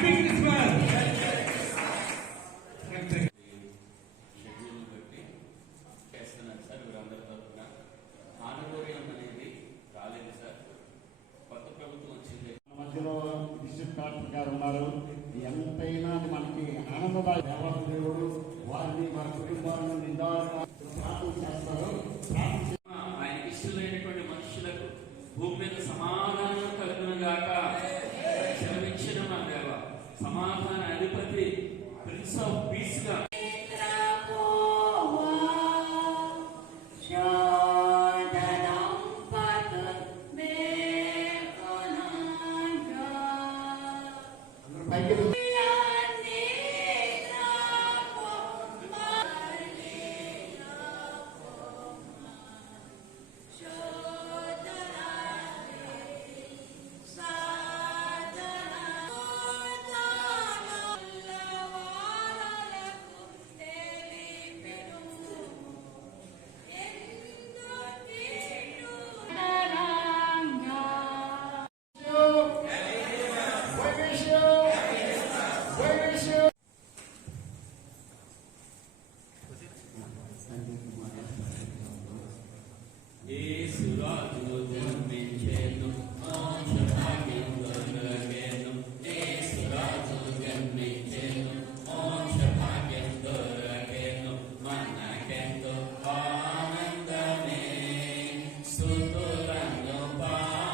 Happy Christmas. Schedule బట్టి చేస్తున్నాను sir వీరందరి తరఫున. ఆనటోరియం అనేది రాలేదు సార్, కొత్త ప్రభుత్వం వచ్చింది. మధ్యలో డిస్ట్రిక్ట్ కలెక్టర్ గారు ఉన్నారు. ఎంతైనా మనకి ఆనందదాయ దేవుడు వారిని మన కుటుంబాలను నిందాలను చేస్తారు. ఆయనకి ఇష్టమైనటువంటి మనుషులకు భూమి మీద సమాధానం కలుగునుగాక. క్షమించిన మా దేవ, సమాధాన అధిపతి, ప్రిన్స్ ఆఫ్ పీస్ గా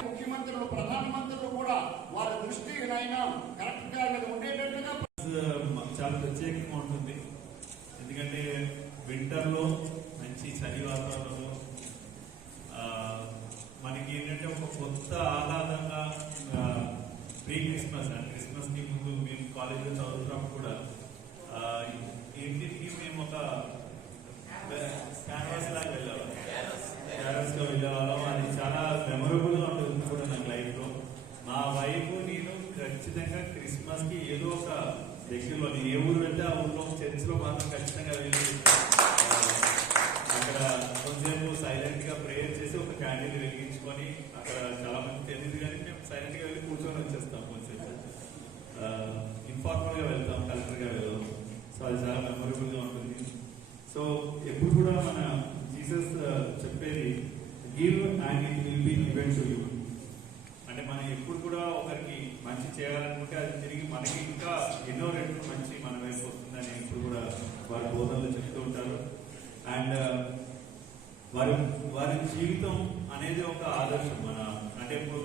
ముఖ్యమంత్రులు, ప్రధానమంత్రులు కూడా వాళ్ళ దృష్టి కరెక్ట్ గా ఉండేటట్టుగా చాలా ప్రత్యేకంగా ఉంటుంది. ఎందుకంటే వింటర్లో మంచి చలి వాతావరణంలో మనకి ఏంటంటే ఒక కొత్త ఆహ్లాదంగా ప్రీ క్రిస్మస్ అండ్ క్రిస్మస్ కి ముందు మేము కాలేజీలో చదువుతున్నప్పుడు కూడా ఇంటికి మేము ఒక క్యాన్వాస్ లాగా వెళ్ళేవాళ్ళం, క్యాన్వాస్ లో వెళ్ళేవాళ్ళం. అది చాలా మెమొరబుల్ గా ఉంటుంది కూడా నాకు లైఫ్ లో. మా వైఫ్ నేను ఖచ్చితంగా క్రిస్మస్ కి ఏదో ఒక దగ్గరలో, నేను ఏ ఊరు వెళ్తే ఆ ఊర్లో చర్చ్ లో మాత్రం ఖచ్చితంగా వెళ్ళి అక్కడ కొంచెంసేపు సైలెంట్ గా ప్రేయర్ చేసి ఒక క్యాండిల్ వెలిగించుకొని, అక్కడ చాలా మంది తెలియదు కానీ మేము సైలెంట్ గా వెళ్ళి కూర్చొని వచ్చేస్తాం. కొంచెం ఇన్ఫార్మల్ గా వెళ్తాం, కలెక్టర్ గా వెళ్దాం. సో అది చాలా మెమొరబుల్ గా ఉంటుంది. సో ఎప్పుడు కూడా మన జీసస్ చెప్పేది give and it will be given to you. అంటే మనం ఎప్పుడు కూడా ఒకరికి మంచి చేయాలనుకుంటే అది తిరిగి మనకి ఇంకా ఎన్నో రెట్లు మంచి మన వైపు వస్తుందని ఇప్పుడు కూడా వారి బోధనలు చెప్తూ ఉంటారు. అండ్ వారి జీవితం అనేది ఒక ఆదర్శం. అంటే ఇప్పుడు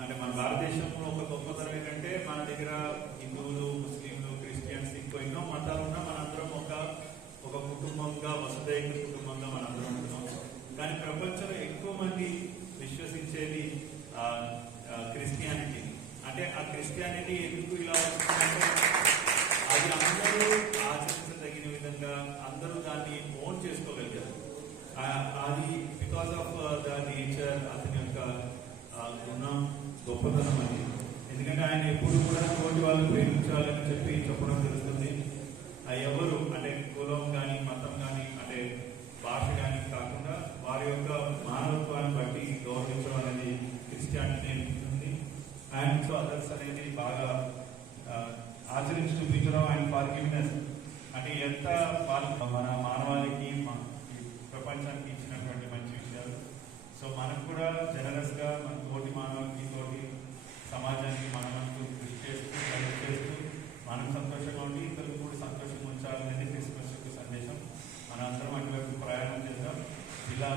అంటే మన భారతదేశంలో ఒక గొప్పతనం ఏంటంటే మన దగ్గర హిందువులు, ముస్లింలు, క్రిస్టియన్స్, ఇంకో ఎన్నో మతాలు ఉన్నా మనందరం ఒక కుటుంబంగా, వసుదైక కుటుంబంగా మనందరం ఉంటున్నాం. కానీ ప్రపంచంలో ఎక్కువ మంది విశ్వసించేది క్రిస్టియానిటీ. అంటే ఆ క్రిస్టియానిటీ ఎందుకు ఇలా వస్తుందంటే అది అందరూ ఆచరించదగిన విధంగా అందరూ దాన్ని ఓన్ చేసుకోగలిగారు. అది బికాస్ ఆఫ్ ద నేచర్, అతని యొక్క గుణం, గొప్పతనం అది. ఎందుకంటే ఆయన ఎప్పుడు కూడా తోటి వాళ్ళు ప్రేమించాలని చెప్పడం జరుగుతుంది. ఎవరు అంటే కులం కానీ, మతం కానీ, అంటే భాష కానీ కాకుండా వారి యొక్క మానవత్వాన్ని బట్టి గౌరవించడం అనేది క్రిస్టియానిటీ నేర్పుతుంది. అండ్ సో అదర్స్ అనేది బాగా ఆచరించి చూపించడం. అండ్ ఫర్గివ్నెస్ అంటే ఎంత మన మానవాళికి, ప్రపంచానికి ఇచ్చినటువంటి మంచి విషయాలు. సో మనకు కూడా జనరస్ గా మన తోటి మానవులకి, తోటి సమాజానికి మనమంటూ కృషి చేస్తూ హెల్ప్ చేస్తూ మనం సంతోషంగా ఉండి ఇతరులు కూడా సంతోషంగా ఉంచాలనేది క్రిస్మస్ యొక్క సందేశం. మన అందరం అటువైపు ప్రయాణం చేద్దాం. జిల్లా